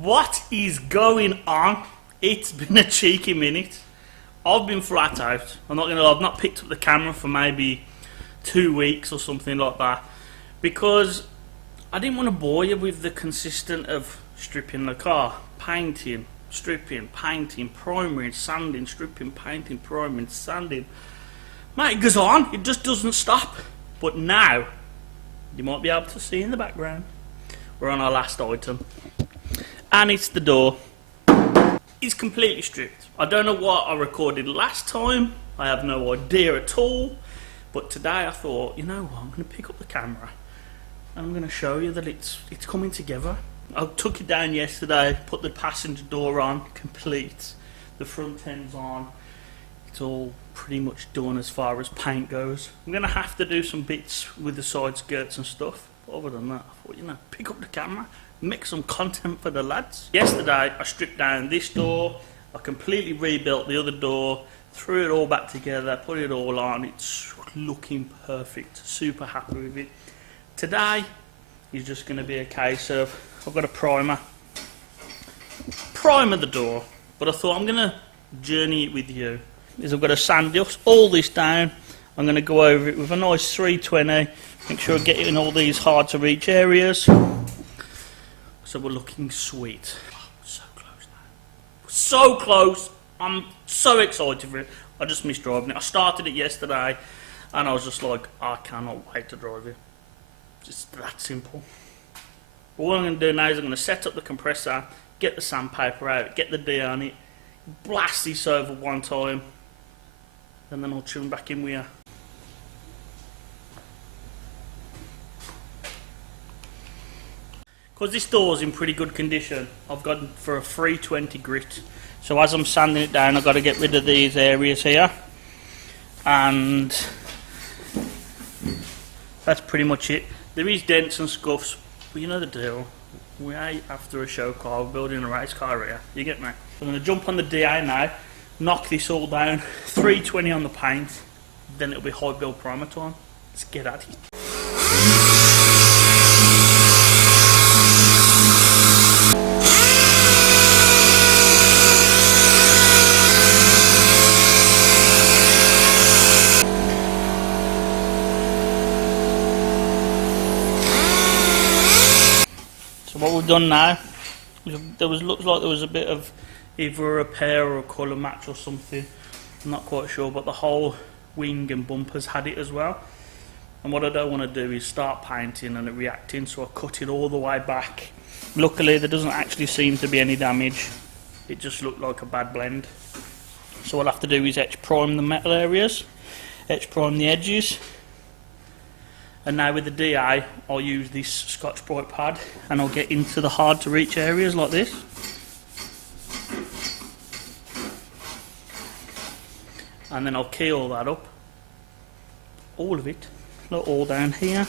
What is going on? It's been a cheeky minute. I've been flat out. I'm not gonna lie, I've not picked up the camera for maybe 2 weeks or something like that, because I didn't want to bore you with the consistent of stripping the car, painting, stripping, painting, priming, sanding, stripping, painting, priming, sanding. Mate, it goes on, it just doesn't stop. But now, you might be able to see in the background, we're on our last item. And it's the door. It's completely stripped. I don't know what I recorded last time. I have no idea at all. But today I thought, you know what, I'm going to pick up the camera and I'm going to show you that it's coming together. I took it down yesterday, put the passenger door on, complete. The front end's on. It's all pretty much done as far as paint goes. I'm going to have to do some bits with the side skirts and stuff. But other than that, I thought, you know, pick up the camera, make some content for the lads. Yesterday I stripped down this door, I completely rebuilt the other door, threw it all back together, put it all on. It's looking perfect, super happy with it. Today is just going to be a case of, I've got a primer the door, but I thought I'm going to journey it with you. Is I've got to sand all this down. I'm going to go over it with a nice 320, make sure I get it in all these hard to reach areas. So we're looking sweet. Oh, so close now. So close. I'm so excited for it. I just missed driving it. I started it yesterday and I was just like, I cannot wait to drive it. Just that simple. But what I'm going to do now is I'm going to set up the compressor, get the sandpaper out, get the D on it, blast this over one time, and then I'll tune back in with you. Because this door's in pretty good condition, I've gone for a 320 grit. So as I'm sanding it down, I've got to get rid of these areas here. And that's pretty much it. There is dents and scuffs, but you know the deal. We ain't after a show car, we're building a race car here. You get me? So I'm going to jump on the DA now, knock this all down, 320 on the paint, then it'll be high build primer time. Let's get at it. So what we've done now, looks like there was a bit of either a repair or a colour match or something. I'm not quite sure, but the whole wing and bumpers had it as well. And what I don't want to do is start painting and it reacting, so I cut it all the way back. Luckily there doesn't actually seem to be any damage. It just looked like a bad blend. So what I'll have to do is etch prime the metal areas, etch prime the edges. And now with the DA, I'll use this Scotch Brite pad and I'll get into the hard to reach areas like this. And then I'll key all that up. All of it. Look, all down here.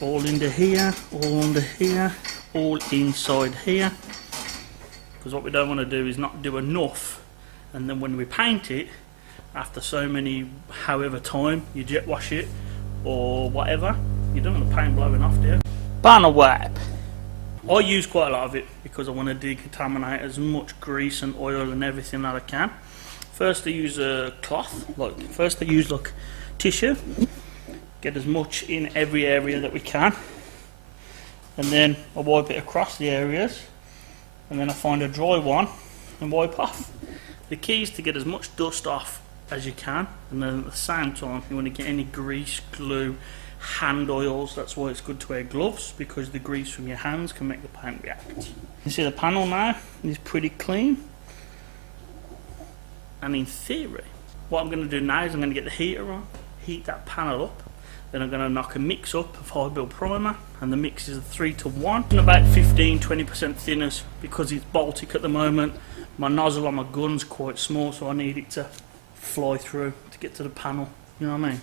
All into here. All under here. All inside here. Because what we don't want to do is not do enough. And then when we paint it, after so many, however time, you jet wash it, or whatever, you don't want the paint blowing off, do you? Banner wipe. I use quite a lot of it because I want to decontaminate as much grease and oil and everything that I can. First I use a cloth, first I use tissue, get as much in every area that we can, and then I wipe it across the areas, and then I find a dry one and wipe off. The key is to get as much dust off as you can, and then at the same time you want to get any grease, glue, hand oils. That's why it's good to wear gloves, because the grease from your hands can make the paint react. You see the panel now is pretty clean, and in theory what I'm going to do now is I'm going to get the heater on, heat that panel up, then I'm going to knock a mix up of high build primer, and the mix is a 3-to-1 and about 15-20% thinners because it's Baltic at the moment. My nozzle on my gun's quite small, so I need it to fly through to get to the panel, you know what I mean?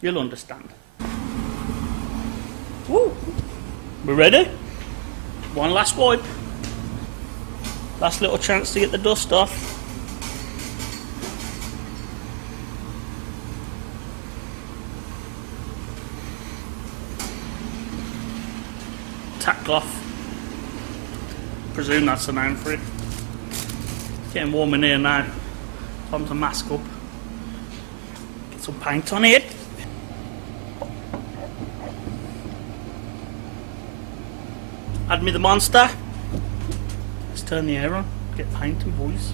You'll understand. Woo! We're ready? One last wipe. Last little chance to get the dust off. Tack cloth. presume that's the name for it. Getting warm in here now. Time to mask up. Get some paint on it. Add me the monster. Let's turn the air on. Get painting, boys.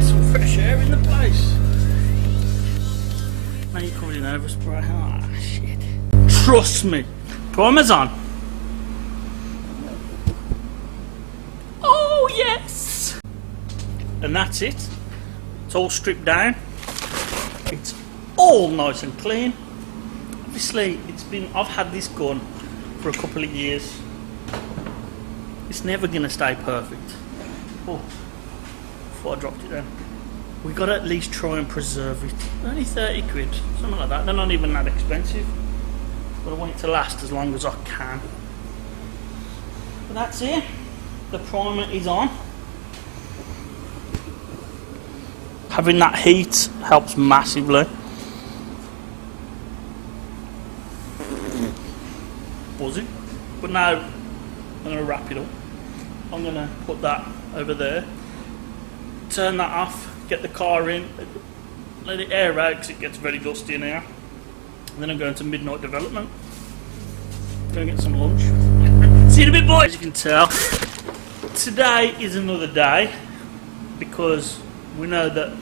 Some fresh air in the place. Now you're coming in overspray. Ah, shit. Trust me. Primer's on. Oh, yes. And that's it. It's all stripped down. It's all nice and clean. Obviously, I've had this gun for a couple of years. It's never going to stay perfect. Oh. Before I dropped it down. We got to at least try and preserve it. Only 30 quid, something like that. They're not even that expensive. But I want it to last as long as I can. But that's it. The primer is on. Having that heat helps massively. Buzzing. But now I'm going to wrap it up. I'm going to put that over there. Turn that off, get the car in, let it air out because it gets very dusty in here. And then I'm going to midnight development. Go and get some lunch. See you in a bit, boys. As you can tell, today is another day because we know that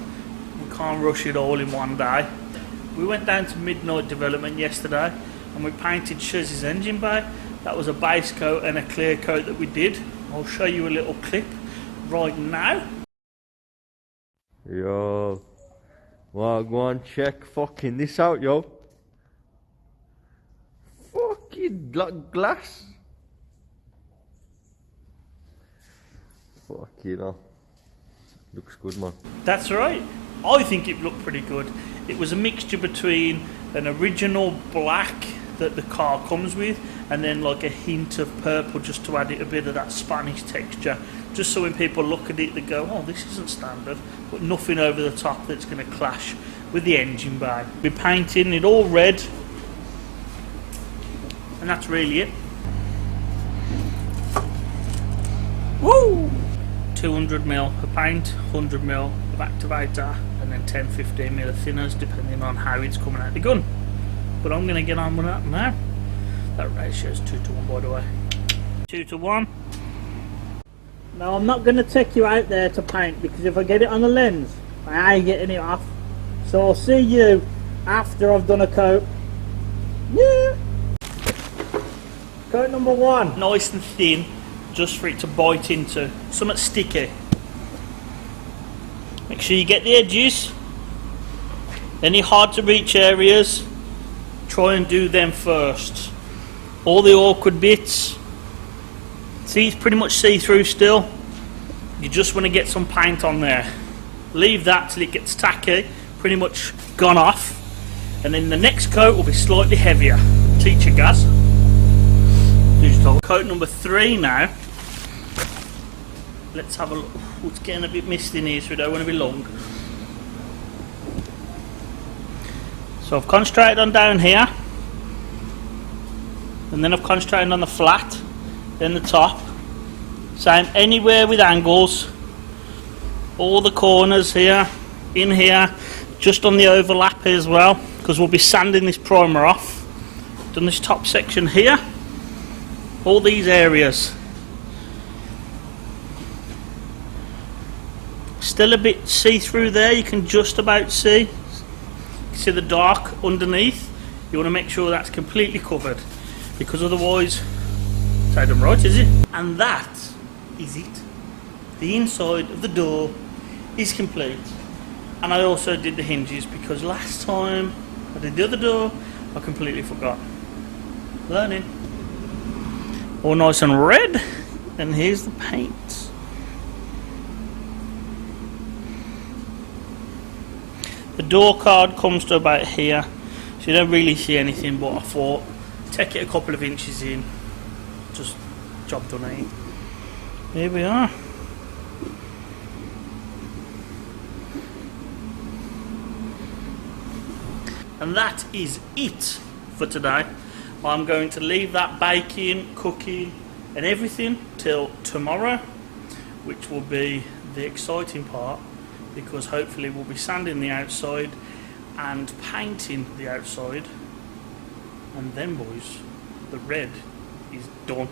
we can't rush it all in one day. We went down to midnight development yesterday and we painted Shez's engine bay. That was a base coat and a clear coat that we did. I'll show you a little clip right now. Yo, well, go and check fucking this out, yo. Fucking glass. Fucking hell. Looks good, man. That's right. I think it looked pretty good. It was a mixture between an original black that the car comes with and then like a hint of purple just to add it a bit of that Spanish texture, just so when people look at it they go, oh, this isn't standard, but nothing over the top that's going to clash with the engine bay. We're painting it all red and that's really it. Woo! 200ml of paint, 100ml of activator and then 10-15ml of thinners depending on how it's coming out the gun. But I'm going to get on with that now. That ratio is 2-to-1, by the way. 2-to-1. Now I'm not going to take you out there to paint because if I get it on the lens, I ain't getting it off. So I'll see you after I've done a coat. Yeah. Coat number 1. Nice and thin, just for it to bite into. Something sticky. Make sure you get the edges. Any hard to reach areas, try and do them first. All the awkward bits, see, it's pretty much see-through still. You just want to get some paint on there. Leave that till it gets tacky, pretty much gone off. And then the next coat will be slightly heavier. Teach you guys. Coat number 3 now. Let's have a look. Oh, it's getting a bit misty in here, so we don't want to be long. So I've concentrated on down here, and then I've concentrated on the flat, then the top. Same anywhere with angles, all the corners here, in here, just on the overlap here as well, because we'll be sanding this primer off. Done this top section here, all these areas. Still a bit see-through there, you can just about see. See the dark underneath. You want to make sure that's completely covered, because otherwise it's out them right, is it? And that is it. the inside of the door is complete. And I also did the hinges because last time I did the other door, I completely forgot. Learning. All nice and red. And here's the paint. The door card comes to about here, so you don't really see anything, but I thought take it a couple of inches in, just job done, eh? Here we are. And that is it for today. I'm going to leave that baking, cooking and everything till tomorrow, which will be the exciting part, because hopefully we'll be sanding the outside and painting the outside, and then boys, the red is done.